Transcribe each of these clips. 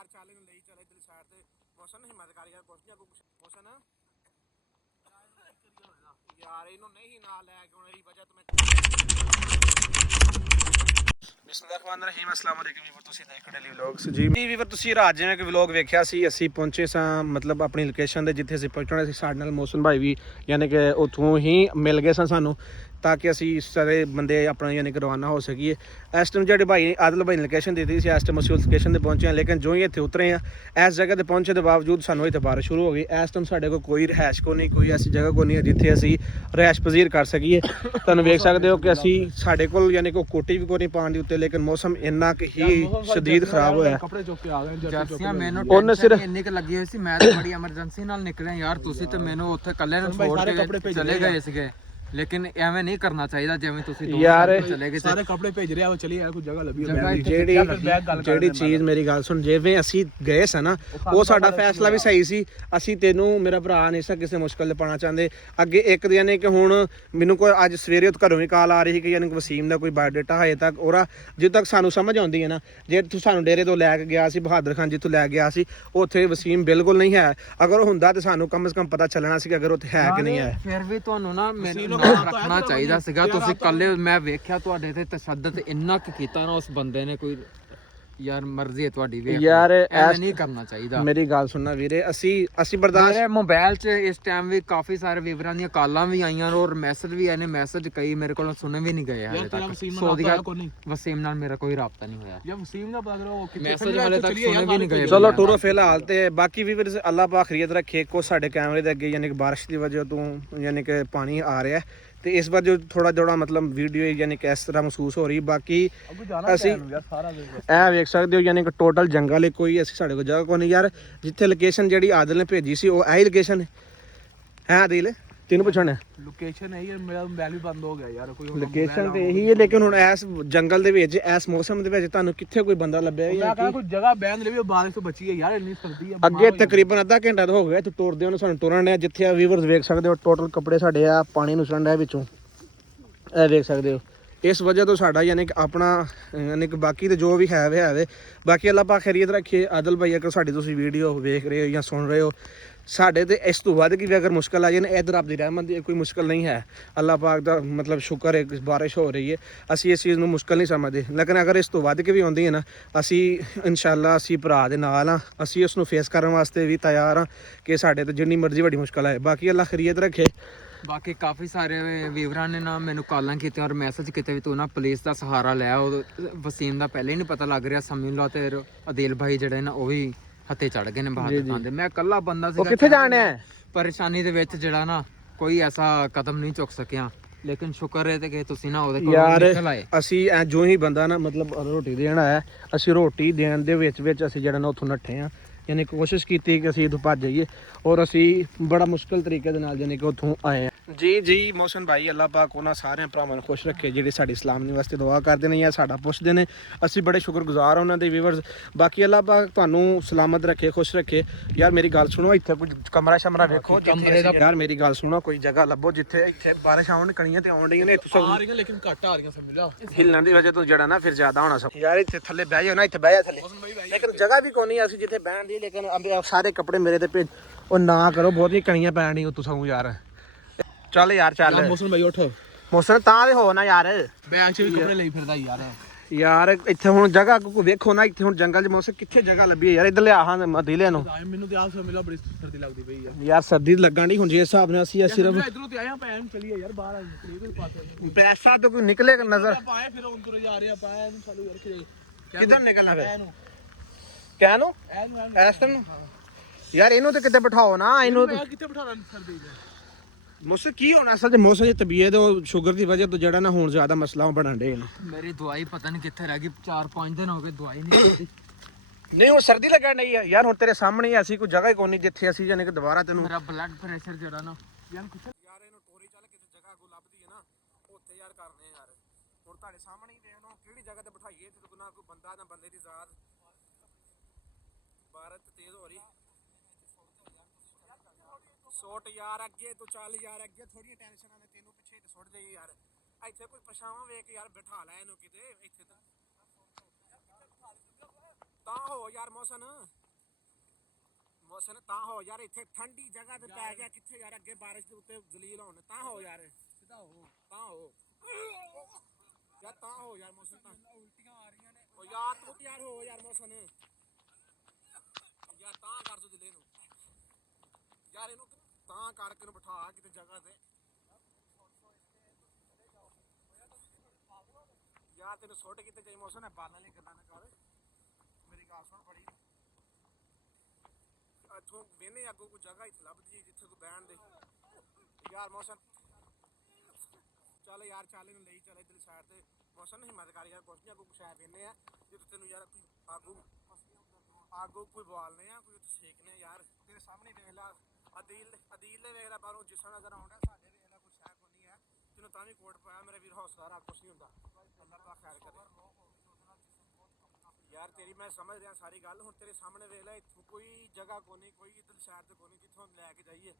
यार चल इन ले चल इधर साइड ते मौसम हिम्मत कर यार कुछ नहीं मौसम यार इनु नहीं ना ले के मेरी वजह तो मैं ਬਿਸਮਿਲ੍ਲਾਹਿਰਰਹਿਮਾਨਿਰਰਹੀਮ अस्सलाम वालेकुम ਵੀਵਰ ਤੁਸੀਂ ਦੇਖ ਰਹੇ ਡੇਲੀ ਵਲੌਗਸ ਜੀ ਵੀਵਰ ਤੁਸੀਂ ਰਾਤ ਜਿਵੇਂ ਕਿ ਵਲੌਗ ਵੇਖਿਆ ਸੀ ਅਸੀਂ ਪਹੁੰਚੇ ਸਾਂ ਮਤਲਬ ਆਪਣੀ ਲੋਕੇਸ਼ਨ ਦੇ ਜਿੱਥੇ ਅਸੀਂ ਪਹੁੰਚਣਾ ਸੀ ਸਾਡੇ ਨਾਲ ਮੌਸਮ ਭਾਈ ਵੀ ਯਾਨੀ ਕਿ ਉੱਥੋਂ ਹੀ ਮਿਲ ਗਏ ਸਾਂ ਸਾਨੂੰ ਤਾਂ ਕਿ ਅਸੀਂ ਸਾਰੇ ਬੰਦੇ ਆਪਣਾ ਯਾਨੀ ਕਿ ਰਵਾਨਾ ਹੋ ਸਕੀਏ ਇਸ ਟਾਈਮ ਜਿਹੜੇ ਭਾਈ ਆਦਲ ਭਾਈ ਨੇ ਲੋਕੇਸ਼ਨ ਦਿੱਤੀ ਸੀ ਇਸ ਟਾਈਮ ਅਸੀਂ ਉਸ ਲੋਕੇਸ਼ਨ 'ਤੇ ਪਹੁੰਚੇ ਹਾਂ ਲੇਕਿਨ ਜੋ ਹੀ ਇੱਥੇ ਉਤਰੇ ਹਾਂ ਇਸ ਜਗ੍ਹਾ 'ਤੇ ਪਹੁੰਚਣ ਦੇ ਬਾਵਜੂਦ ਸਾਨੂੰ ਇੱਥੇ ਬਾਰਿਸ਼ ਸ਼ੁਰੂ ਹੋ ਗਈ ਇਸ ਟਾਈਮ ਸਾਡੇ ਕੋਲ ਕੋਈ ਰਿਹਾਇਸ਼ ਕੋ ਨਹੀਂ ਕੋਈ ਐਸੀ ਜਗ੍ਹਾ ਕੋ ਨਹੀਂ ਹੈ ਜਿੱਥੇ ਅਸੀਂ ਰਿਹਾਇਸ਼ ਪਜ਼ੀਰ ਕਰ ਸਕੀਏ ਤੁਹਾਨੂੰ ਵੇਖ ਸਕਦੇ ਹੋ ਕਿ ਅਸੀਂ ਸਾਡੇ ਕੋਲ ਯਾਨੀ ਕਿ ਕੋਟੀ ਵੀ ਕੋਈ ਨਹੀਂ ਪਾਉਣ ਦੀ ਉੱਤੇ ਲੇਕਿਨ ਮੌਸਮ ਇੰਨਾ ਕਿ ਹੀ ਸ਼ਦੀਦ ਖਰਾਬ ਹੋਇਆ ਕੱਪੜੇ ਚੁੱਕ ਕੇ ਆ ਗਏ ਜਰਸੀਆਂ ਮੈਨੂੰ ਉਹਨੇ ਸਿਰਫ ਇੰਨੀ ਕਿ ਲੱਗੀ ਹੋਈ ਸੀ ਮੈਂ ਤਾਂ ਬੜੀ ਐਮਰਜੈਂਸੀ ਨਾਲ ਨਿਕਲਿਆ ਯਾਰ ਤੁਸੀਂ ਤੇ ਮੈਨੂੰ ਉੱਥੇ ਇਕੱਲੇ ਨੂੰ ਛੋੜ ਕੇ ਚਲੇ ਗਏ ਸੀਗੇ ਲੇਕਿਨ ਐਵੇਂ ਨਹੀਂ ਕਰਨਾ ਚਾਹੀਦਾ ਜਿਵੇਂ ਤੁਸੀਂ ਯਾਰ ਚਲੇ ਗਏ ਸਾਰੇ ਕੱਪੜੇ ਭੇਜ ਰਿਹਾ ਚਲੀ ਯਾਰ ਕੋਈ ਜਗ੍ਹਾ ਲੱਭੀ ਜਿਹੜੀ ਚੀਜ਼ ਮੇਰੀ ਗੱਲ ਸੁਣ ਜਿਵੇਂ ਅਸੀਂ ਗਏ ਸੀ ਨਾ ਉਹ ਸਾਡਾ ਫੈਸਲਾ ਵੀ ਸਹੀ ਸੀ ਅਸੀਂ ਤੈਨੂੰ ਮੇਰਾ ਭਰਾ ਨਹੀਂ ਸੀ ਕਿਸੇ ਮੁਸ਼ਕਲ 'ਤੇ ਪਾਉਣਾ ਚਾਹੁੰਦੇ ਅੱਗੇ ਇੱਕ ਦਿਨ ਨੇ ਕਿ ਹੁਣ ਮੈਨੂੰ ਕੋਈ ਅੱਜ ਸਵੇਰੇ ਘਰੋਂ ਵੀ ਕਾਲ ਆ ਰਹੀ ਸੀ ਕਿ ਯਾਨੀ ਵਸੀਮ ਦਾ ਕੋਈ ਬਾਇਓਡਾਟਾ ਹਜੇ ਤੱਕ ਉਹਦਾ ਜਿੱਦ ਤੱਕ ਸਾਨੂੰ ਸਮਝ ਆਉਂਦੀ ਹੈ ਨਾ ਜੇ ਤੂੰ ਸਾਨੂੰ ਡੇਰੇ ਤੋਂ ਲੈ ਕੇ ਗਿਆ ਸੀ ਬਹਾਦਰ ਖਾਨ ਜਿੱਥੋਂ ਲੈ ਗਿਆ ਸੀ ਉੱਥੇ ਵਸੀਮ ਬਿਲਕੁਲ ਨਹੀਂ ਹੈ ਅਗਰ ਉਹ ਹੁੰਦਾ ਤਾਂ ਸਾਨੂੰ ਕਮ ਸੇ ਕਮ ਪਤਾ ਚੱਲਣਾ ਸੀ ਕਿ ਅਗਰ ਉੱਥੇ ਹੈ ਕਿ ਨਹੀਂ ਹੈ ਫਿਰ ਵੀ ਤੁਹਾਨੂੰ ਨਾ ਮੈਨੂੰ ਰੱਖਣਾ ਚਾਹੀਦਾ ਸੀਗਾ ਤੁਸੀਂ ਕੱਲੇ ਮੈਂ ਵੇਖਿਆ ਤੁਹਾਡੇ ਤੇ ਤਸ਼ੱਦਦ ਇੰਨਾ ਕੁ ਕੀਤਾ ਨਾ ਉਸ ਬੰਦੇ ਨੇ ਕੋਈ ਯਾਰ ਮਰਜ਼ੀ ਹੈ ਤੁਹਾਡੀ ਵੀ ਯਾਰ ਐਵੇਂ ਨਹੀਂ ਕਰਨਾ ਚਾਹੀਦਾ ਮੇਰੀ ਗੱਲ ਸੁਣਨਾ ਵੀਰੇ ਅਸੀਂ ਬਰਦਾਸ਼ਤ ਮੇਰੇ ਮੋਬਾਈਲ 'ਚ ਇਸ ਟਾਈਮ ਵੀ ਕਾਫੀ ਸਾਰੇ ਵੀਵਰਾਂ ਦੀਆਂ ਕਾਲਾਂ ਵੀ ਆਈਆਂ ਔਰ ਮੈਸੇਜ ਵੀ ਆਏ ਨੇ ਮੈਸੇਜ ਕਈ ਮੇਰੇ ਕੋਲੋਂ ਸੁਣੇ ਵੀ ਨਹੀਂ ਗਏ ਹਾਲੇ ਤੱਕ ਵਸੀਮ ਨਾਲ ਮੇਰਾ ਕੋਈ ਰਾਬਤਾ ਨਹੀਂ ਹੋਇਆ ਯਾ ਵਸੀਮ ਦਾ ਬਦਲ ਉਹ ਮੈਸੇਜ ਹਾਲੇ ਤੱਕ ਸੁਣੇ ਵੀ ਨਹੀਂ ਗਏ ਚਲੋ ਟੂਰੋ ਫਿਲਹਾਲ ਤੇ ਬਾਕੀ ਵੀ ਵੀਰ ਅੱਲਾਹ ਪਾਕ ਖਰੀਦ ਰੱਖੇ ਕੋ ਸਾਡੇ ਕੈਮਰੇ ਦੇ ਅੱਗੇ ਯਾਨੀ ਕਿ ਬਾਰਿਸ਼ ਦੀ ਵਜ੍ਹਾ ਤੋਂ ਯਾਨੀ ਕਿ ਪਾਣੀ ਆ ਰਿਹਾ ਤੇ ਇਸ ਵਾਰ ਜੋ ਥੋੜਾ ਮਤਲਬ ਵੀਡੀਓ ਯਾਨੀ ਕਿ ਇਸ ਤਰ੍ਹਾਂ ਮਹਿਸੂਸ ਹੋ ਰਹੀ ਬਾਕੀ ਅਸੀਂ ਇਹ ਵੇਖ ਸਕਦੇ ਹੋ ਯਾਨੀ ਕਿ ਟੋਟਲ ਜੰਗਲ ਹੈ ਕੋਈ ਅਸੀਂ ਸਾਡੇ ਕੋਲ ਜਗ੍ਹਾ ਕੋਈ ਨਹੀਂ ਯਾਰ ਜਿੱਥੇ ਲੋਕੇਸ਼ਨ ਜਿਹੜੀ ਆਦਿਲ ਨੇ ਭੇਜੀ ਸੀ ਉਹ ਇਹੀ ਲੋਕੇਸ਼ਨ ਹੈ ਆਦਿਲ ਤੈਨੂੰ ਪੁੱਛਣਾ ਲੋਕੇਸ਼ਨ ਹੈ ਮੇਰਾ ਮੋਬਾਈਲ ਵੀ ਬੰਦ ਹੋ ਗਿਆ ਯਾਰ ਕੋਈ ਲੋਕੇਸ਼ਨ ਤੇ ਇਹੀ ਹੈ ਲੇਕਿਨ ਹੁਣ ਇਸ ਜੰਗਲ ਦੇ ਵਿੱਚ ਇਸ ਮੌਸਮ ਦੇ ਵਿੱਚ ਤੁਹਾਨੂੰ ਕਿੱਥੇ ਕੋਈ ਬੰਦਾ ਲੱਭਿਆ ਮੈਂ ਕਹਿੰਦਾ ਕੋਈ ਜਗ੍ਹਾ ਬੈਨ ਲਈ ਬਾਰਿਸ਼ ਤੋਂ ਬਚੀ ਹੈ ਯਾਰ ਇੰਨੀ ਸਰਦੀ ਹੈ ਅੱਗੇ ਤਕਰੀਬਨ ਅੱਧਾ ਘੰਟਾ ਤਾਂ ਹੋ ਗਿਆ ਇੱਥੇ ਟੁਰਦੇ ਉਹਨੂੰ ਸਾਨੂੰ ਟੁਰਨ ਡਿਆ ਜਿੱਥੇ ਆ ਵੀਵਰਸ ਵੇਖ ਸਕਦੇ ਹੋ ਟੋਟਲ ਕੱਪੜੇ ਸਾਡੇ ਆ ਪਾਣੀ ਨੂੰ ਸੁੰਡ ਹੈ ਵਿੱਚੋਂ ਇਹ ਵੇਖ ਸਕਦੇ ਹੋ ਇਸ ਵਜ੍ਹਾ ਤੋਂ ਸਾਡਾ ਯਾਨੀ ਕਿ ਆਪਣਾ ਯਾਨੀ ਕਿ ਬਾਕੀ ਤੇ ਜੋ ਵੀ ਹੈ ਬਾਕੀ ਅੱਲਾਹ ਪਾਕ ਖੈਰੀਅਤ ਰੱਖੇ ਆਦਲ ਭਾਈ ਅਗਰ ਸਾਡੀ ਤੁਸੀਂ ਵੀਡੀਓ ਵੇਖ ਰਹੇ ਹੋ ਜਾਂ ਸੁਣ ਰਹੇ ਹੋ ਸਾਡੇ ਤੇ ਇਸ ਤੋਂ ਵੱਧ ਵੀ ਅਗਰ ਮੁਸ਼ਕਲ ਆ ਜਾਏ ਨਾ ਇਧਰ ਰੱਬ ਦੀ ਰਹਿਮਤ ਦੀ ਕੋਈ ਮੁਸ਼ਕਲ ਨਹੀਂ ਹੈ ਅੱਲਾਹ ਪਾਕ ਦਾ ਮਤਲਬ ਸ਼ੁਕਰ ਹੈ ਕਿ ਬਾਰਿਸ਼ ਹੋ ਰਹੀ ਹੈ ਅਸੀਂ ਇਸ ਚੀਜ਼ ਨੂੰ ਮੁਸ਼ਕਲ ਨਹੀਂ ਸਮਝਦੇ ਲੇਕਿਨ ਅਗਰ ਇਸ ਤੋਂ ਵੱਧ ਕੇ ਵੀ ਆਉਂਦੀ ਹੈ ਨਾ ਅਸੀਂ ਇਨਸ਼ਾਅੱਲਾ ਅਸੀਂ ਭਰਾ ਦੇ ਨਾਲ ਆ ਅਸੀਂ ਉਸ ਨੂੰ ਫੇਸ ਕਰਨ ਵਾਸਤੇ ਵੀ ਤਿਆਰ ਹਾਂ ਕਿ ਸਾਡੇ ਤੇ ਜਿੰਨੀ ਮਰਜ਼ੀ ਵੱਡੀ ਮੁਸ਼ਕਲ ਆਏ ਬਾਕੀ ਅੱਲਾਹ ਖੈਰੀਅਤ ਰੱਖੇ ਬਾਕੀ ਕਾਫੀ ਸਾਰੇ ਵੀਵਰਾਂ ਨੇ ਨਾ ਮੈਨੂੰ ਕਾਲਾਂ ਕੀਤੀਆਂ ਔਰ ਮੈਸੇਜ ਕੀਤੇ ਵੀ ਤੂੰ ਨਾ ਪੁਲਿਸ ਦਾ ਸਹਾਰਾ ਲੈ ਉਹ ਵਸੀਮ ਦਾ ਪਹਿਲੇ ਹੀ ਨਹੀਂ ਪਤਾ ਲੱਗ ਰਿਹਾ ਸਮੀਲਾ ਤੇ ਅਦਿਲ ਭਾਈ ਜਿਹੜੇ ਨਾ ਉਹ ਵੀ ਹੱਥੇ ਚੜ ਗਏ ਨੇ ਬਹਾਦਰ ਖਾਨ ਦੇ ਮੈਂ ਇਕੱਲਾ ਬੰਦਾ ਸੀ ਕਿੱਥੇ ਜਾਣਾ ਹੈ ਪਰੇਸ਼ਾਨੀ ਦੇ ਵਿੱਚ ਜਿਹੜਾ ਨਾ ਕੋਈ ਐਸਾ ਕਦਮ ਨਹੀਂ ਚੁੱਕ ਸਕਿਆ ਲੇਕਿਨ ਸ਼ੁਕਰ ਹੈ ਤੇ ਕਿ ਤੁਸੀਂ ਨਾ ਉਹਦੇ ਕੋਲ ਨਿਕਲ ਆਏ ਅਸੀਂ ਜੋ ਹੀ ਬੰਦਾ ਨਾ ਮਤਲਬ ਰੋਟੀ ਦੇਣ ਆਇਆ ਅਸੀਂ ਰੋਟੀ ਦੇਣ ਦੇ ਵਿੱਚ ਅਸੀਂ ਜਿਹੜਾ ਨਾ ਉੱਥੋਂ ਨੱਠੇ ਆ ਯਾਨੀ ਕੋਸ਼ਿਸ਼ ਕੀਤੀ ਕਿ ਅਸੀਂ ਇੱਥੋਂ ਭੱਜ ਜਾਈਏ ਔਰ ਅਸੀਂ ਬੜਾ ਮੁਸ਼ਕਲ ਤਰੀਕੇ ਦੇ ਨਾਲ ਯਾਨੀ ਕਿ ਉੱਥੋਂ ਆਏ ਆ ਜੀ ਮੋਹਸਨ ਭਾਈ ਅੱਲਾਹ ਪਾਕ ਉਹਨਾਂ ਸਾਰਿਆਂ ਭਰਾਵਾਂ ਨੂੰ ਖੁਸ਼ ਰੱਖੇ ਜਿਹੜੇ ਸਾਡੀ ਸਲਾਮਤੀ ਵਾਸਤੇ ਦੁਆ ਕਰਦੇ ਨੇ ਜਾਂ ਸਾਡਾ ਪੁੱਛਦੇ ਨੇ ਅਸੀਂ ਬੜੇ ਸ਼ੁਕਰਗੁਜ਼ਾਰ ਉਹਨਾਂ ਦੇ ਵੀਵਰਸ ਬਾਕੀ ਅੱਲਾਹ ਪਾਕ ਤੁਹਾਨੂੰ ਸਲਾਮਤ ਰੱਖੇ ਖੁਸ਼ ਰੱਖੇ ਯਾਰ ਮੇਰੀ ਗੱਲ ਸੁਣੋ ਇੱਥੇ ਕੋਈ ਕਮਰਾ ਸ਼ਮਰਾ ਵੇਖੋ ਯਾਰ ਮੇਰੀ ਗੱਲ ਸੁਣੋ ਕੋਈ ਜਗ੍ਹਾ ਲੱਭੋ ਜਿੱਥੇ ਇੱਥੇ ਬਾਰਿਸ਼ ਆਉਣ ਕਣੀਆਂ ਤੇ ਆਉਣ ਡਈਆਂ ਨੇ ਇੱਥੋਂ ਆ ਰਹੀਆਂ ਲੇਕਿਨ ਘੱਟ ਆ ਰਹੀਆਂ ਸਮਝਾ ਹਿੱਲਣ ਦੀ ਵਜ੍ਹਾ ਤੋਂ ਜਿਹੜਾ ਨਾ ਫਿਰ ਜ਼ਿਆਦਾ ਹੋਣਾ ਸਭ ਯਾਰ ਇੱਥੇ ਥੱਲੇ ਬਹਿ ਜਾਓ ਨਾ ਇੱਥੇ ਬਹਿ ਜਾ ਥੱਲੇ ਲੇਕਿਨ ਜਗ੍ਹਾ ਵੀ ਕੋਈ ਨਹੀਂ ਅਸੀਂ ਜਿੱਥੇ ਬਹਿਣ ਦੀ ਲੇਕਿਨ ਸਾਰੇ ਕੱਪੜੇ ਮੇਰੇ ਤੇ ਭੇਜ ਉਹ ਨਾ ਕਰੋ ਬਹੁਤੀਆਂ ਕਣੀਆਂ ਪੈਣ ਨਹੀਂ ਤੁਸੀਂ ਯਾਰ ਚੱਲ ਯਾਰ ਚੱਲ ਮੌਸਮ ਭਾਈ ਉੱਠ ਮੌਸਮ ਤਾਂ ਦੇ ਹੋ ਨਾ ਯਾਰ ਬੈਗ 'ਚ ਵੀ ਕੱਪੜੇ ਲਈ ਫਿਰਦਾ ਯਾਰ ਇੱਥੇ ਹੁਣ ਜਗ੍ਹਾ ਕੋਈ ਵੇਖੋ ਨਾ ਇੱਥੇ ਹੁਣ ਜੰਗਲ 'ਚ ਮੌਸਮ ਕਿੱਥੇ ਜਗ੍ਹਾ ਲੱਭੀ ਹੈ ਯਾਰ ਇੱਧਰ ਲਿਆ ਹਾਂ ਦਿਲੇ ਨੂੰ ਮੈਨੂੰ ਤੇ ਆਪ ਸਮਝ ਲਾ ਬੜੀ ਸਰਦੀ ਲੱਗਦੀ ਪਈ ਯਾਰ ਸਰਦੀ ਲੱਗਣ ਦੀ ਹੁਣ ਜੇ ਹਿਸਾਬ ਨਾਲ ਅਸੀਂ ਸਿਰਫ ਇਧਰੋਂ ਤੇ ਆਇਆ ਪੈਨ ਚਲੀਏ ਯਾਰ ਬਾਹਰ ਆ ਨਿਕਲੀ ਕੋਈ ਪਾਸੇ ਪੈਸਾ ਤਾਂ ਕੋਈ ਨਿਕਲੇ ਨਜ਼ਰ ਪਾਏ ਫਿਰ ਹੁਣ ਤੁਰ ਜਾ ਰਹੇ ਆ ਪਾਏ ਨੂੰ ਚਾਲੂ ਯਾਰ ਕਿੱਧਰ ਨਿਕਲਣਾ ਫਿਰ ਕਹਿ ਨੂੰ ਐਸ ਤੈਨੂੰ ਯਾਰ ਇਹਨੂੰ ਤੇ ਕਿਤੇ ਬਿਠਾਓ ਨਾ ਇਹਨੂੰ ਕਿੱਥੇ ਬਿਠਾਣਾ ਸਰਦੀ 'ਚ ਮੌਸਮ ਕੀ ਹੋਣਾ ਅਸਲ 'ਚ ਮੌਸਮ ਦੀ ਤਬੀਅਤ ਉਹ ਸ਼ੂਗਰ ਦੀ ਵਜ੍ਹਾ ਤੋਂ ਜਿਹੜਾ ਨਾ ਹੁਣ ਜ਼ਿਆਦਾ ਮਸਲਾ ਬਣਨ ਡੇ ਨੇ ਮੇਰੀ ਦਵਾਈ ਪਤਾ ਨਹੀਂ ਕਿੱਥੇ ਰਹਿ ਗਈ 4-5 ਦਿਨ ਹੋ ਗਏ ਦਵਾਈ ਨਹੀਂ ਖਾਦੀ ਨਹੀਂ ਹੁਣ ਸਰਦੀ ਲੱਗਣ ਨਹੀਂ ਆ ਯਾਰ ਹੁਣ ਤੇਰੇ ਸਾਹਮਣੇ ਹੀ ਅਸੀਂ ਕੋਈ ਜਗ੍ਹਾ ਹੀ ਕੋਈ ਨਹੀਂ ਜਿੱਥੇ ਅਸੀਂ ਜਾਨੇ ਕਿ ਦੁਬਾਰਾ ਤੈਨੂੰ ਮੇਰਾ ਬਲੱਡ ਪ੍ਰੈਸ਼ਰ ਜਿਹੜਾ ਨਾ ਯਾਰ ਇਹਨੂੰ ਟੋਰੀ ਚੱਲ ਕਿਸੇ ਜਗ੍ਹਾ ਕੋ ਲੱਭਦੀ ਹੈ ਨਾ ਉੱਥੇ ਯਾਰ ਕਰਨੇ ਯਾਰ ਹੁਣ ਤੁਹਾਡੇ ਸਾਹਮਣੇ ਹੀ ਦੇਖ ਲਓ ਕਿਹੜੀ ਜਗ੍ਹਾ ਤੇ ਬਿਠਾਈਏ ਤੇ ਨਾ ਕੋਈ ਬੰਦਾ ਨਾ ਬੰਦੇ ਦੀ ਜ਼ਾਤ ਬਾਰਤ ਤੇਜ਼ ਹੋ ਰਹੀ ਸੋਟ ਯਾਰ ਅੱਗੇ ਤੂੰ ਚੱਲ ਯਾਰ ਅੱਗੇ ਥੋੜੀ ਟੈਨਸ਼ਨਾਂ ਨੇ ਤੈਨੂੰ ਪਿੱਛੇ ਤੇ ਸੁੱਟ ਜਾਈ ਯਾਰ ਇੱਥੇ ਕੋਈ ਪਛਾਵਾਂ ਵੇਖ ਕੇ ਯਾਰ ਬਿਠਾ ਲੈ ਇਹਨੂੰ ਕਿਤੇ ਇੱਥੇ ਤਾਂ ਹੋ ਯਾਰ ਮੌਸਮ ਤਾਂ ਹੋ ਯਾਰ, ਇੱਥੇ ਠੰਡੀ ਜਗ੍ਹਾ ਤੇ ਪੈ ਗਿਆ ਕਿੱਥੇ ਯਾਰ, ਅੱਗੇ ਬਾਰਿਸ਼ ਦੇ ਉੱਤੇ ਜ਼ਲੀਲ ਹੋਣ, ਤਾਂ ਹੋ ਯਾਰ, ਸਿੱਧਾ ਹੋ ਤਾਂ ਹੋ ਯਾਰ, ਤਾਂ ਹੋ ਯਾਰ ਮੌਸਮ, ਤਾਂ ਉਲਟੀਆਂ ਆ ਰਹੀਆਂ ਨੇ ਓ ਯਾਰ ਤੂੰ ਯਾਰ ਹੋ ਯਾਰ ਮੌਸਮ ਯਾਰ, ਤਾਂ ਕਰ ਤੂੰ ਜ਼ਿਲ੍ਹੇ ਨੂੰ ਯਾਰ, ਇਹਨੂੰ ਤਾਂ ਕਰਕੇ ਨੂੰ ਬਿਠਾ ਕਿਤੇ ਜਗ੍ਹਾ ਤੇ ਯਾਰ, ਤੈਨੂੰ ਸੁੱਟ ਕਿਤੇ ਜਾਈ ਮੌਸਮ, ਬਾਲਾਂ ਲਈ ਗੱਲਾਂ ਨਾ ਕਰ, ਮੇਰੀ ਗੱਲ ਸੁਣ ਬੜੀ, ਇੱਥੋਂ ਵੇਨੇ ਅੱਗੋਂ ਕੋਈ ਜਗ੍ਹਾ ਇੱਥੇ ਲੱਭਦੀ ਜਿੱਥੇ ਕੋਈ ਬਹਿਣ ਦੇ ਯਾਰ ਮੌਸਮ, ਚੱਲ ਯਾਰ, ਚੱਲ ਇਹਨੂੰ ਲਈ ਚੱਲ ਇੱਧਰਲੀ ਸਾਈਡ ਤੇ ਮੌਸਮ, ਹਿੰਮਤ ਕਰ ਯਾਰ, ਕੁਛ ਨਹੀਂ ਅੱਗੋਂ ਕੁਛ ਹੈ ਵੇਨੇ ਆ ਜਿੱਥੇ ਤੈਨੂੰ ਯਾਰ ਆਗੂ ਕੋਈ ਬਵਾਲਨੇ ਆ, ਕੋਈ ਸੇਕਨੇ ਯਾਰ, ਤੇਰੇ ਸਾਹਮਣੇ ਵੇਖ ਲਾ, ਅਦੀਲ ਦੇ ਵੇਖ ਲਾ ਬਾਹਰੋਂ ਜਿਸ ਤਰ੍ਹਾਂ ਨਜ਼ਰ ਆਉਂਦਾ, ਸਾਡੇ ਵੇਖ ਲਾ ਕੋਈ ਸ਼ਾਇਦ ਕੋਈ ਨਹੀਂ ਹੈ, ਤੈਨੂੰ ਤਾਂ ਵੀ ਕੋਟ ਪਾਇਆ ਮੇਰੇ ਵੀਰ, ਹੌਸਲਾ ਰੱਖ, ਕੁਛ ਨਹੀਂ ਹੁੰਦਾ, ਅੱਲਾ ਪਾ ਖੈਰ ਕਰੇ ਯਾਰ, ਤੇਰੀ ਮੈਂ ਸਮਝ ਰਿਹਾ ਸਾਰੀ ਗੱਲ, ਹੁਣ ਤੇਰੇ ਸਾਹਮਣੇ ਵੇਖ ਲੈ, ਇੱਥੋਂ ਕੋਈ ਜਗ੍ਹਾ ਕੋਈ ਨਹੀਂ, ਕੋਈ ਇੱਧਰ ਸ਼ਹਿਰ ਤੇ ਕੋਈ ਨਹੀਂ, ਜਿੱਥੋਂ ਲੈ ਕੇ ਜਾਈਏ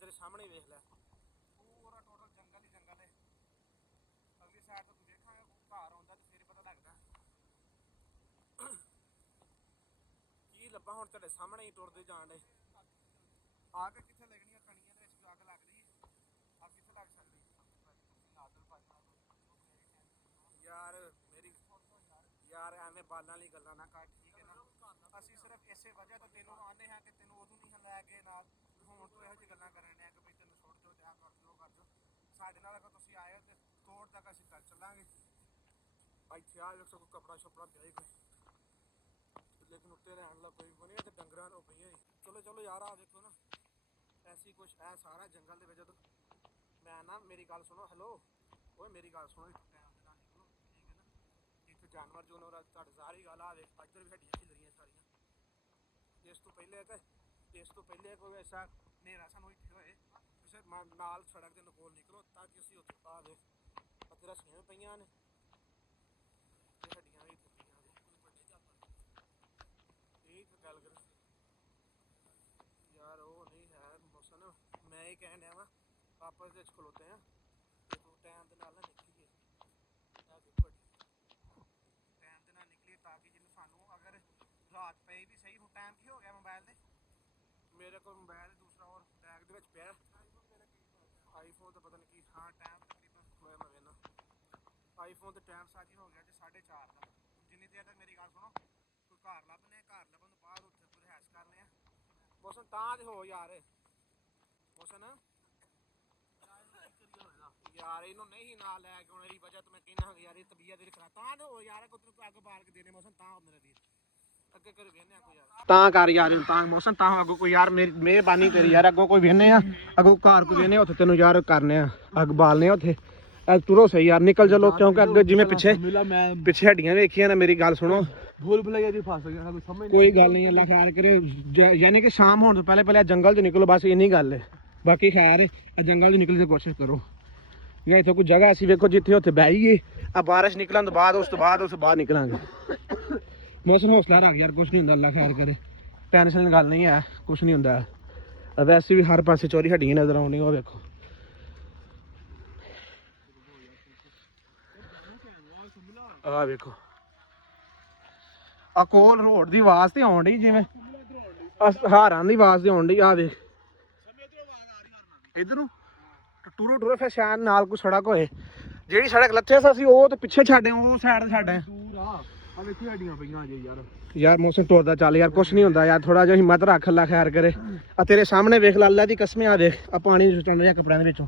ਤੇਰੇ ਸਾਹਮਣੇ ਵੇਖ ਲੈ, ਪੂਰਾ ਟੋਟਲ ਜੰਗਲ ਹੀ ਜੰਗਲ ਹੈ, ਅਗਲੀ ਸਾਈਡ ਤੋਂ ਦੇਖਾਂਗੇ ਘਰ ਆਉਂਦਾ ਤੇ ਫਿਰ ਪਤਾ ਲੱਗਦਾ ਕੀ ਲੱਭਾ, ਹੁਣ ਤੁਹਾਡੇ ਸਾਹਮਣੇ ਹੀ ਟੁਰਦੇ ਜਾਣ ਡੇ, ਆ ਕੇ ਕਿੱਥੇ ਲੱਗਣੀਆਂ ਕਣੀਆਂ ਦੇ ਵਿੱਚ ਅੱਗ ਲੱਗ ਰਹੀ ਹੈ, ਆ ਕਿੱਥੇ ਲੱਗ ਸਕਦੀ ਯਾਰ, ਮੇਰੀ ਯਾਰ ਐਵੇਂ ਬਾਲਾਂ ਵਾਲੀ ਗੱਲਾਂ ਨਾ ਕਰ, ਠੀਕ ਹੈ ਨਾ, ਅਸੀਂ ਸਿਰਫ ਇਸੇ ਵਜ੍ਹਾ ਤੋਂ ਤੈਨੂੰ ਆਉਂਦੇ ਹਾਂ ਕਿ ਤੈਨੂੰ ਉਦੋਂ ਨਹੀਂ ਲੈ ਕੇ ਨਾਲ, ਹੁਣ ਤੋਂ ਇਹੋ ਜਿਹੀ ਗੱਲਾਂ ਕਰਨ ਡਿਆ ਕਿ ਬਈ ਤੈਨੂੰ ਸੁੱਟ ਦਿਓ, ਜਾਂ ਕਰ ਦਿਓ, ਕਰ ਦਿਓ, ਸਾਡੇ ਨਾਲ ਅਗਰ ਤੁਸੀਂ ਆਏ ਹੋ ਤੇ ਤੋੜ ਤੱਕ ਅਸੀਂ ਚੱਲ ਚੱਲਾਂਗੇ, ਇੱਥੇ ਆ ਵੇਖੋ ਕੋਈ ਕਪੜਾ ਛਪੜਾ ਪਿਆ ਹੀ ਕੋਈ, ਲੇਕਿਨ ਉੱਤੇ ਰਹਿਣ ਲਾ ਕੋਈ ਨਹੀਂ, ਤੇ ਡੰਗਰਾਂ ਨੂੰ ਪਈਆਂ, ਚਲੋ ਚਲੋ ਯਾਰ, ਆ ਦੇਖੋ ਨਾ, ਐਸੀ ਕੁਛ ਇਹ ਸਾਰਾ ਜੰਗਲ ਦੇ ਵਿੱਚ, ਜਦੋਂ ਮੈਂ ਨਾ, ਮੇਰੀ ਗੱਲ ਸੁਣੋ, ਹੈਲੋ ਓਏ ਮੇਰੀ ਗੱਲ ਸੁਣੋ, ਟਾਈਮ ਦੇ ਨਾਲ ਨਿਕਲੋ, ਠੀਕ ਹੈ ਨਾ, ਇੱਥੇ ਜਾਨਵਰ ਜੂਨਵਰ ਤੁਹਾਡੇ ਸਾਰੀ ਗੱਲ ਆ ਵੇਖ, ਇੱਧਰ ਵੀ ਹੱਡੀਆਂ ਖਿਲਰੀਆਂ ਸਾਰੀਆਂ, ਇਸ ਤੋਂ ਪਹਿਲੇ ਕੋਈ ਐਸਾ ਹਨੇਰਾ ਸਾਨੂੰ ਇੱਥੇ ਹੋਏ, ਕਿਸੇ ਨਾਲ ਸੜਕ ਦੇ ਕੋਲ ਨਿਕਲੋ, ਤਾਂ ਕਿ ਅਸੀਂ ਉੱਥੇ ਆ ਵੇਖ, ਅਤੇ ਰੱਸੀਆਂ ਵੀ ਪਈਆਂ ਨੇ, ਤੇ ਹੱਡੀਆਂ ਵੀ ਇੱਥੇ ਪਈਆਂ ਨੇ, ਇਹ ਗੱਲ ਕਰ ਯਾਰ, ਉਹ ਨਹੀਂ ਹੈ ਮੌਸਮ, ਮੈਂ ਇਹ ਕਹਿਣ ਡਿਆ ਵਾ, ਆਪਸ ਵਿੱਚ ਖਲੋਤੇ ਆ, ਟਾਈਮ ਦੇ ਨਾਲ ਨਾ ਨਿਕਲੀਏ, ਟਾਈਮ ਦੇ ਨਾਲ ਨਿਕਲੀਏ, ਤਾਂ ਕਿ ਜਿਹਨੂੰ ਸਾਨੂੰ ਅਗਰ ਰਾਤ ਪਈ ਵੀ ਸਹੀ, ਹੁਣ ਟਾਈਮ ਕੀ ਹੋ ਗਿਆ ਮੋਬਾਈਲ ਦੇ, ਮੇਰੇ ਕੋਲ ਮੋਬਾਈਲ ਦੂਸਰਾ ਹੋਰ ਬੈਗ ਦੇ ਵਿੱਚ ਪਿਆ, ਆਈਫੋਨ ਤਾਂ ਪਤਾ ਨਹੀਂ ਕੀ, ਹਾਂ ਟਾਈਮ ਤਕਰੀਬਨ ਹੋਇਆ, ਮੈਂ ਵੇਖਣਾ ਆਈਫੋਨ ਤੇ ਟਾਈਮ ਸਾਜੀ ਹੋ ਗਿਆ ਜੀ 4:30 ਦਾ, ਜਿੰਨੀ ਦੇਰ ਤੱਕ ਮੇਰੀ ਗੱਲ ਸੁਣੋ, ਕੋਈ ਘਰ ਲੱਭਨੇ, ਘਰ ਲੱਭਣ ਤੋਂ ਬਾਅਦ ਉੱਥੇ ਕੋਈ ਰਿਹਾਇਸ਼ ਕਰਨੇ ਆ, ਮੌਸਮ ਤਾਂ ਤੇ ਹੋ ਯਾਰ, ਮੌਸਮ ਯਾਰ, ਇਹਨੂੰ ਨਹੀਂ ਨਾਲ ਲੈ ਕੇ, ਹੁਣ ਇਹਦੀ ਵਜ੍ਹਾ ਤੋਂ ਮੈਂ ਕਹਿਣਾ ਯਾਰ, ਇਹ ਤਬੀਅਤ ਇਹਦੀ ਖਰਾਬ, ਤਾਂ ਹੋ ਯਾਰ, ਕੋਈ ਅੱਗ ਬਾਲ ਕੇ ਦੇਣੇ ਮੌਸਮ, ਤਾਂ ਮੇਰੇ ਵੀਰ ਅੱਗੇ ਕਰ ਵੇਖਨੇ ਆ ਕੋਈ ਯਾਰ, ਤਾਂ ਕਰ ਯਾਰ, ਤਾਂ ਮੌਸਮ, ਤਾਂ ਅੱਗੋਂ ਕੋਈ ਯਾਰ, ਮੇਰੀ ਮਿਹਰਬਾਨੀ ਤੇਰੀ ਯਾਰ, ਅੱਗੋਂ ਕੋਈ ਵੇਖਨੇ ਆ, ਅੱਗੋਂ ਘਰ ਕੋਈ ਵੇਖਨੇ ਉੱਥੇ ਤੈਨੂੰ ਯਾਰ ਕਰਨੇ ਆ, ਅੱਗ ਬਾਲਨੇ ਆ ਉੱਥੇ, ਤੁਰੋ ਸਹੀ ਯਾਰ, ਨਿਕਲ ਚਲੋ, ਕਿਉਂਕਿ ਅੱਗੇ ਜਿਵੇਂ ਪਿੱਛੇ ਹੱਡੀਆਂ ਵੇਖੀਆਂ ਨਾ, ਮੇਰੀ ਗੱਲ ਸੁਣੋ, ਭੂਲ ਭੁਲਈਆ ਜੀ ਫਸ ਗਿਆ, ਕੋਈ ਸਮਝ ਕੋਈ ਗੱਲ ਨਹੀਂ, ਅੱਲਾ ਖੈਰ ਕਰੇ, ਯਾਨੀ ਕਿ ਸ਼ਾਮ ਹੋਣ ਤੋਂ ਪਹਿਲੇ ਜੰਗਲ 'ਚ ਨਿਕਲੋ, ਬਸ ਇੰਨੀ ਗੱਲ ਹੈ, ਬਾਕੀ ਖੈਰ ਜੰਗਲ 'ਚ ਨਿਕਲਣ ਦੀ ਕੋਸ਼ਿਸ਼ ਕਰੋ, ਜਾਂ ਇੱਥੇ ਕੋਈ ਜਗ੍ਹਾ ਅਸੀਂ ਵੇਖੋ ਜਿੱਥੇ ਉੱਥੇ ਬਹਿਈਏ, ਆ ਬਾਰਿਸ਼ ਨਿਕਲਣ ਤੋਂ ਬਾਅਦ ਉਸ ਤੋਂ ਬਾਹਰ ਨਿਕਲਾਂਗੇ, ਮੌਸਮ ਹੌਸਲਾ ਰੱਖ ਯਾਰ, ਕੁਛ ਨਹੀਂ ਹੁੰਦਾ, ਅੱਲਾ ਖੈਰ ਕਰੇ, ਟੈਨਸ਼ਨ ਦੀ ਗੱਲ ਨਹੀਂ ਹੈ, ਕੁਛ ਨਹੀਂ ਹੁੰਦਾ, ਵੈਸੇ ਵੀ ਹਰ ਪਾਸੇ ਚੋਰੀ ਹੱਡੀਆਂ ਨਜ਼ਰ ਆਉਂਦੀਆਂ, ਉਹ ਵੇਖੋ, ਆ ਵੇਖੋ, ਆ ਕੋਲ ਰੋਡ ਦੀ ਆਵਾਜ਼ ਤੇ ਆਉਣ ਡਈ, ਜਿਵੇਂ ਹਾਰਾਂ ਦੀ ਆਵਾਜ਼ ਤੇ ਆਉਣ ਡਈ, ਆ ਵੇਖ ਇਧਰ ਨੂੰ ਟੂਰੋ ਫਿਰ ਸ਼ਾਇਦ ਨਾਲ ਕੋਈ ਸੜਕ ਹੋਏ, ਜਿਹੜੀ ਸੜਕ ਲੱਥੇ ਸੀ ਅਸੀਂ ਉਹ ਤੇ ਪਿੱਛੇ ਛੱਡੇ, ਉਹ ਸਾਈਡ ਛੱਡੇ ਦੂਰ ਆ ਵੇਖੀ ਹੱਡੀਆਂ ਪਈਆਂ ਜੇ ਯਾਰ, ਮੌਸਮ ਟੁਰਦਾ ਚੱਲ ਯਾਰ, ਕੁਛ ਨਹੀਂ ਹੁੰਦਾ ਯਾਰ, ਥੋੜਾ ਜਿਹਾ ਹਿੰਮਤ ਰੱਖ, ਅੱਲਾ ਖੈਰ ਕਰੇ, ਆ ਤੇਰੇ ਸਾਹਮਣੇ ਵੇਖ ਲਾ, ਅੱਲਾ ਦੀ ਕਸਮ, ਆ ਦੇਖ ਆ ਪਾਣੀ ਸੁੱਟਣ ਰਿਹਾ ਕੱਪੜਿਆਂ ਦੇ ਵਿੱਚੋਂ,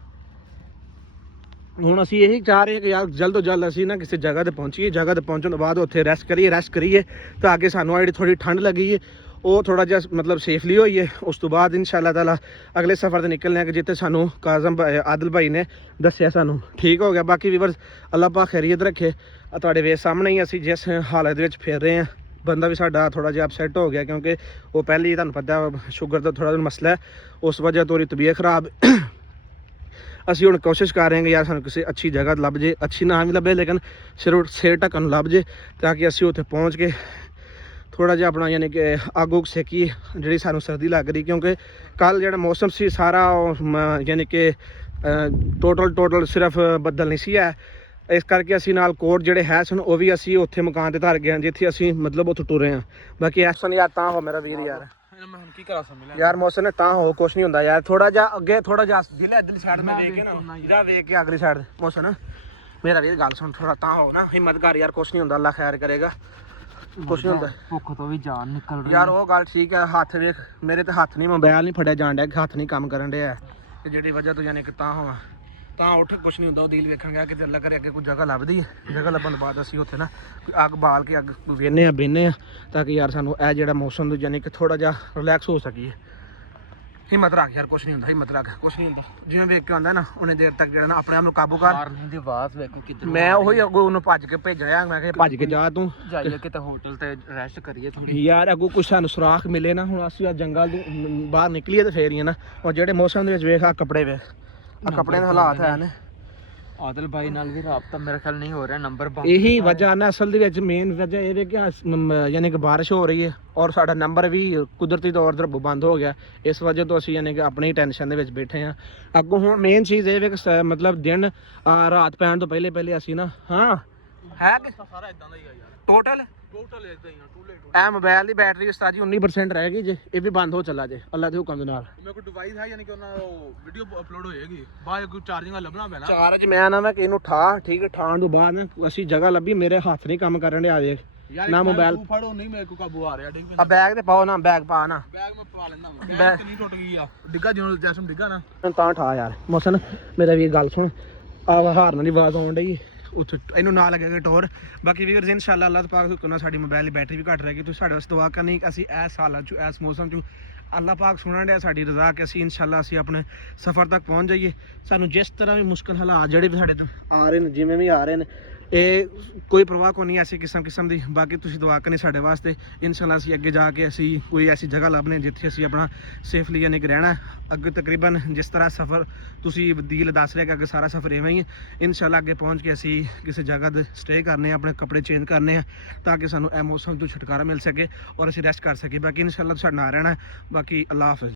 ਹੁਣ ਅਸੀਂ ਇਹੀ ਚਾਹ ਰਹੇ ਹਾਂ ਕਿ ਯਾਰ ਜਲਦ ਤੋਂ ਜਲਦ ਅਸੀਂ ਨਾ ਕਿਸੇ ਜਗ੍ਹਾ ਤੇ ਪਹੁੰਚੀਏ, ਜਗ੍ਹਾ ਤੇ ਪਹੁੰਚਣ ਤੋਂ ਬਾਅਦ ਉੱਥੇ ਰੈਸਟ ਕਰੀਏ, ਤਾਂ ਅੱਗੇ ਸਾਨੂੰ ਜਿਹੜੀ ਥੋੜੀ ਠੰਡ ਲੱਗੀ ਹੈ ਉਹ ਥੋੜਾ ਜਿਹਾ ਮਤਲਬ ਸੇਫਲੀ ਹੋਈਏ, ਉਸ ਤੋਂ ਬਾਅਦ ਇਨਸ਼ਾਅੱਲਾ ਤਾਲਾ ਅਗਲੇ ਸਫ਼ਰ ਤੇ ਨਿਕਲਣੇ ਆ, ਕਿ ਜਿੱਥੇ ਸਾਨੂੰ ਕਾਜ਼ਮ ਆਦਿਲ ਭਾਈ ਨੇ ਦੱਸਿਆ ਸਾਨੂੰ ਠੀਕ ਹੋ ਗਿਆ। ਬਾਕੀ ਵੀਵਰਸ ਅੱਲਾ ਪਾਕ ਖੈਰੀਅਤ ਰੱਖੇ। ਤੁਹਾਡੇ ਵੇਖ ਸਾਹਮਣੇ ਹੀ ਅਸੀਂ ਜਿਸ ਹਾਲਤ ਦੇ ਵਿੱਚ ਫਿਰ ਰਹੇ ਹਾਂ, ਬੰਦਾ ਵੀ ਸਾਡਾ ਥੋੜਾ ਜਿਹਾ ਅਪਸੈਟ ਹੋ ਗਿਆ, ਕਿਉਂਕਿ ਉਹ ਪਹਿਲੇ ਹੀ ਤੁਹਾਨੂੰ ਪਤਾ ਸ਼ੂਗਰ ਦਾ ਥੋੜਾ ਜਿਹਾ ਮਸਲਾ ਹੈ, ਉਸ ਵਜ੍ਹਾ ਤੋਂ ਉਹਦੀ ਤਬੀਅਤ ਖਰਾਬ। ਅਸੀਂ ਹੁਣ ਕੋਸ਼ਿਸ਼ ਕਰ ਰਹੇ ਹਾਂ ਕਿ ਯਾਰ ਸਾਨੂੰ ਕਿਸੇ ਅੱਛੀ ਜਗ੍ਹਾ ਲੱਭ ਜੇ, ਅੱਛੀ ਨਾ ਵੀ ਲੱਭੇ ਲੇਕਿਨ ਸਿਰ ਢੱਕਣ ਨੂੰ ਲੱਭ ਜੇ, ਤਾਂ ਕਿ ਅਸੀਂ ਉੱਥੇ ਪਹੁੰਚ ਕੇ ਥੋੜਾ ਜਿਹਾ ਆਪਣਾ ਯਾਨੀ ਕਿ ਅੱਗ ਉੱਗ ਸੇਕੀਏ ਜਿਹੜੀ ਸਾਨੂੰ ਸਰਦੀ ਲੱਗ ਰਹੀ, ਕਿਉਂਕਿ ਕੱਲ ਜਿਹੜਾ ਮੌਸਮ ਸੀ ਸਾਰਾ ਯਾਨੀ ਕਿ ਟੋਟਲ ਸਿਰਫ ਬੱਦਲ ਨਹੀਂ ਸੀ ਹੈ, ਇਸ ਕਰਕੇ ਅਸੀਂ ਨਾਲ ਕੋਟ ਜਿਹੜੇ ਹੈ ਸਨ ਉਹ ਵੀ ਅਸੀਂ ਉੱਥੇ ਮਕਾਨ ਤੇ ਧਰ ਗਏ ਹਾਂ ਜਿੱਥੇ ਅਸੀਂ ਮਤਲਬ ਉੱਥੋਂ ਟੁਰੇ ਹਾਂ। ਬਾਕੀ ਐਸਨ ਯਾਰ ਤਾਂ ਹੋ ਮੇਰਾ ਵੀਰ ਯਾਰ, ਮੈਂ ਹੁਣ ਕੀ ਕਰਾਂ ਸਮਝ ਲੈ ਯਾਰ ਮੌਸਮ ਤਾਂ ਹੋ ਕੁਛ ਨਹੀਂ ਹੁੰਦਾ ਯਾਰ, ਥੋੜਾ ਜਿਹਾ ਅੱਗੇ ਥੋੜਾ ਜਿਹਾ ਦਿਲ ਇਧਰਲੀ ਸਾਈਡ ਤੇ ਵੇਖ ਕੇ ਨਾ ਜਾ ਵੇਖ ਕੇ ਅਗਲੀ ਸਾਈਡ ਮੌਸਮ ਮੇਰਾ ਵੀਰ ਗੱਲ ਸੁਣ, ਥੋੜਾ ਤਾਂ ਹੋ ਨਾ, ਹਿੰਮਤ ਕਰ ਯਾਰ, ਕੁਛ ਨਹੀਂ ਹੁੰਦਾ, ਅੱਲਾ ਖੈਰ ਕਰੇਗਾ, ਕੁਛ ਨਹੀਂ ਹੁੰਦਾ ਭੁੱਖ ਤੋਂ ਵੀ ਜਾਨ ਨਿਕਲ ਰਹੀ ਯਾਰ। ਉਹ ਗੱਲ ਠੀਕ ਹੈ, ਹੱਥ ਵੇਖ ਮੇਰੇ ਤੇ ਹੱਥ ਨਹੀਂ, ਮੋਬਾਈਲ ਨਹੀਂ ਫੜਿਆ ਜਾਣ ਡਿਆ, ਹੱਥ ਨਹੀਂ ਕੰਮ ਕਰਨ ਡਿਆ ਤੇ ਜਿਹੜੀ ਵਜ੍ਹਾ ਤੋਂ ਯਾਨੀ ਕਿ ਤਾਂ ਹੋਵਾਂ ਤਾਂ ਉੱਠ ਕੁਛ ਨਹੀਂ ਹੁੰਦਾ। ਉਹ ਦਿਲ ਵੇਖਣ ਗਿਆ ਕਿ ਅੱਲਾ ਕਰੇ ਅੱਗੇ ਕੋਈ ਜਗ੍ਹਾ ਲੱਭਦੀ ਹੈ, ਜਗ੍ਹਾ ਲੱਭਣ ਤੋਂ ਬਾਅਦ ਅਸੀਂ ਉੱਥੇ ਨਾ ਕੋਈ ਅੱਗ ਬਾਲ ਕੇ ਅੱਗ ਵੇਹਨੇ ਆ ਬਹਿੰਦੇ ਆ ਤਾਂ ਕਿ ਯਾਰ ਸਾਨੂੰ ਇਹ ਜਿਹੜਾ ਮੌਸਮ ਤੋਂ ਯਾਨੀ ਕਿ ਥੋੜਾ ਜਿਹਾ ਰਿਲੈਕਸ ਹੋ ਸਕੀਏ। ਹਿੰਮਤ ਰੱਖ ਯਾਰ, ਕੁਛ ਨਹੀਂ ਹੁੰਦਾ, ਹਿੰਮਤ ਰੱਖ, ਕੁਛ ਨਹੀਂ ਹੁੰਦਾ। ਜਿਵੇਂ ਵੇਖ ਕੇ ਆਉਂਦਾ ਨਾ ਉਹਨੇ ਦੇਰ ਤੱਕ ਜਿਹੜਾ ਨਾ ਆਪਣੇ ਆਪ ਨੂੰ ਕਾਬੂ ਕਰ। ਮਾਰਨ ਦੀ ਆਵਾਜ਼ ਵੇਖੋ ਕਿੱਧਰ ਮੈਂ ਉਹੀ ਅੱਗੋਂ ਉਹਨੂੰ ਭੱਜ ਕੇ ਭੇਜਿਆ, ਮੈਂ ਕਿਹਾ ਭੱਜ ਕੇ ਜਾ ਤੂੰ ਜਾਈਏ ਕਿਤੇ ਹੋਟਲ ਤੇ ਰੈਸਟ ਕਰੀਏ ਥੋੜੀ। ਯਾਰ ਅੱਗੋਂ ਕੁਛ ਸਾਨੂੰ ਸੁਰਾਖ ਮਿਲੇ ਨਾ, ਹੁਣ ਅਸੀਂ ਆ ਜੰਗਲ ਤੋਂ ਬਾਹਰ ਨਿਕਲੀਏ ਤੇ ਫੇਰ ਹੀ ਆ ਨਾ। ਉਹ ਜਿਹੜੇ ਮੌਸਮ ਦੇ ਵਿੱਚ ਵੇਖ ਆ ਕੱਪੜੇ ਵੇਖ, ਆ ਕੱਪੜਿਆਂ ਦੇ ਹਾਲਾਤ ਹੈ ਨੇ। ਆਦਲ ਭਾਈ ਨਾਲ ਵੀ ਰਾਬਤਾ ਮੇਰੇ ਖਿਆਲ ਨਹੀਂ ਹੋ ਰਿਹਾ, ਨੰਬਰ ਬੰਦ। ਇਹੀ ਵਜ੍ਹਾ ਨਾ ਅਸਲ ਦੇ ਵਿੱਚ ਮੇਨ ਵਜ੍ਹਾ ਇਹ ਹੈ ਕਿ ਯਾਨੀ ਕਿ ਬਾਰਿਸ਼ ਹੋ ਰਹੀ ਹੈ ਔਰ ਸਾਡਾ ਨੰਬਰ ਵੀ ਕੁਦਰਤੀ ਤੌਰ ਤੇ ਬੰਦ ਹੋ ਗਿਆ। ਇਸ ਵਜ੍ਹਾ ਤੋਂ ਅਸੀਂ ਯਾਨੀ ਕਿ ਆਪਣੀ ਟੈਨਸ਼ਨ ਦੇ ਵਿੱਚ ਬੈਠੇ ਹਾਂ। ਅੱਗੋਂ ਹੁਣ ਮੇਨ ਚੀਜ਼ ਇਹ ਹੈ ਕਿ ਮਤਲਬ ਦਿਨ ਰਾਤ ਪੈਣ ਤੋਂ ਪਹਿਲੇ ਪਹਿਲੇ ਅਸੀਂ ਨਾ ਹੈ ਸਾਰਾ ਇਦਾਂ ਦਾ ਹੀ ਆ ਯਾਰ, ਟੋਟਲ ਇਦਾਂ ਹੀ ਆ, ਟੂਲੇ ਇਹ ਮੋਬਾਈਲ ਦੀ ਬੈਟਰੀ ਉਸਤਾਦ ਜੀ 19% ਰਹਿ ਗਈ ਜੇ, ਇਹ ਵੀ ਬੰਦ ਹੋ ਚੱਲਾ ਜੇ ਅੱਲਾ ਦੇ ਹੁਕਮ ਦੇ ਨਾਲ। ਮੇਰੇ ਕੋਲ ਡਿਵਾਈਸ ਹੈ ਯਾਨੀ ਕਿ ਉਹਨਾਂ ਉਹ ਵੀਡੀਓ ਅਪਲੋਡ ਹੋਏਗੀ, ਬਾਅਦ ਕੋਈ ਚਾਰਜਿੰਗ ਵਾਲਾ ਲੱਭਣਾ ਪੈਣਾ। ਚਾਰਜ ਮੈਂ ਨਾ ਮੈਂ ਕਿ ਇਹਨੂੰ ਠਾ ਠੀਕ ਹੈ, ਠਾਣ ਤੋਂ ਬਾਅਦ ਨਾ ਅਸੀਂ ਜਗ੍ਹਾ ਲੱਭੀ, ਮੇਰੇ ਹੱਥ ਨਹੀਂ ਕੰਮ ਕਰਨ ਡਿਆ ਵੇਖ ਨਾ ਮੋਬਾਈਲ। ਤੂੰ ਫੜੋ, ਨਹੀਂ ਮੇਰੇ ਕੋ ਕਾਬੂ ਆ ਰਿਹਾ, ਠੀਕ ਆ ਬੈਗ ਤੇ ਪਾਓ ਨਾ, ਬੈਗ ਪਾ ਨਾ, ਬੈਗ ਮੈਂ ਪਾ ਲੈਂਦਾ, ਬੈਗ ਤੇ ਨਹੀਂ ਟੁੱਟ ਗਈ ਆ, ਡਿੱਗਾ ਜਿਉਂ ਜੈਸਮ ਡਿੱਗਾ ਨਾ ਤਾਂ ਠਾ ਯਾਰ। ਮੌਸਮ ਮੇਰਾ ਵੀਰ ਗੱਲ ਸੁਣ, ਆ ਹਾਰਨ ਦੀ ਆਵਾਜ਼ ਆਉਣ ਡਈ ਉੱਥੇ, ਇਹਨੂੰ ਨਾ ਲੱਗੇਗਾ ਟੋਰ। ਬਾਕੀ ਵੀਰ ਇਨਸ਼ਾਅੱਲਾ ਅੱਲਾਹ ਪਾਕ ਦੇ ਹੁਕਮ ਨਾਲ ਸਾਡੀ ਮੋਬਾਈਲ ਦੀ ਬੈਟਰੀ ਵੀ ਘੱਟ ਰਹੇਗੀ। ਤੁਸੀਂ ਸਾਡੇ ਵਾਸਤੇ ਦੁਆ ਕਰਨੀ ਕਿ ਅਸੀਂ ਇਸ ਹਾਲਾਤ 'ਚ ਇਸ ਮੌਸਮ 'ਚ ਅੱਲਾਹ ਪਾਕ ਸੁਣਨ ਡਿਆ ਸਾਡੀ ਰਜ਼ਾ ਕਿ ਅਸੀਂ ਇਨਸ਼ਾਅੱਲਾ ਅਸੀਂ ਆਪਣੇ ਸਫ਼ਰ ਤੱਕ ਪਹੁੰਚ ਜਾਈਏ। ਸਾਨੂੰ ਜਿਸ ਤਰ੍ਹਾਂ ਵੀ ਮੁਸ਼ਕਲ ਹਾਲਾਤ ਜਿਹੜੇ ਵੀ ਸਾਡੇ ਤੋਂ ਆ ਰਹੇ ਨੇ, ਜਿਵੇਂ ਵੀ ਆ ਰਹੇ ਨੇ, ਇਹ ਕੋਈ ਪਰਵਾਹ ਕੋਈ ਨਹੀਂ ਐਸੀ ਕਿਸਮ ਦੀ। ਬਾਕੀ ਤੁਸੀਂ ਦੁਆ ਕਰਨੀ ਸਾਡੇ ਵਾਸਤੇ, ਇਨਸ਼ਾਅੱਲਾ ਅਸੀਂ ਅੱਗੇ ਜਾ ਕੇ ਅਸੀਂ ਕੋਈ ਐਸੀ ਜਗ੍ਹਾ ਲੱਭਨੇ ਜਿੱਥੇ ਅਸੀਂ ਆਪਣਾ ਸੇਫਲੀ ਯਾਨੀ ਕਿ ਰਹਿਣਾ। ਅੱਗੇ ਤਕਰੀਬਨ ਜਿਸ ਤਰ੍ਹਾਂ ਸਫ਼ਰ ਤੁਸੀਂ ਦੀਲ ਦੱਸ ਰਹੇ ਕਿ ਅੱਗੇ ਸਾਰਾ ਸਫ਼ਰ ਇਵੇਂ ਹੀ ਹੈ। ਇਨਸ਼ਾਅੱਲਾ ਅੱਗੇ ਪਹੁੰਚ ਕੇ ਅਸੀਂ ਕਿਸੇ ਜਗ੍ਹਾ ਤੇ ਸਟੇ ਕਰਨੇ ਆ, ਆਪਣੇ ਕੱਪੜੇ ਚੇਂਜ ਕਰਨੇ ਆ ਤਾਂ ਕਿ ਸਾਨੂੰ ਇਹ ਮੌਸਮ ਤੋਂ ਛੁਟਕਾਰਾ ਮਿਲ ਸਕੇ ਔਰ ਅਸੀਂ ਰੈਸਟ ਕਰ ਸਕੀਏ। ਬਾਕੀ ਇਨਸ਼ਾਅੱਲਾ ਸਾਡੇ ਨਾਲ ਰਹਿਣਾ। ਬਾਕੀ ਅੱਲਾਹ ਹਾਫਿਜ਼।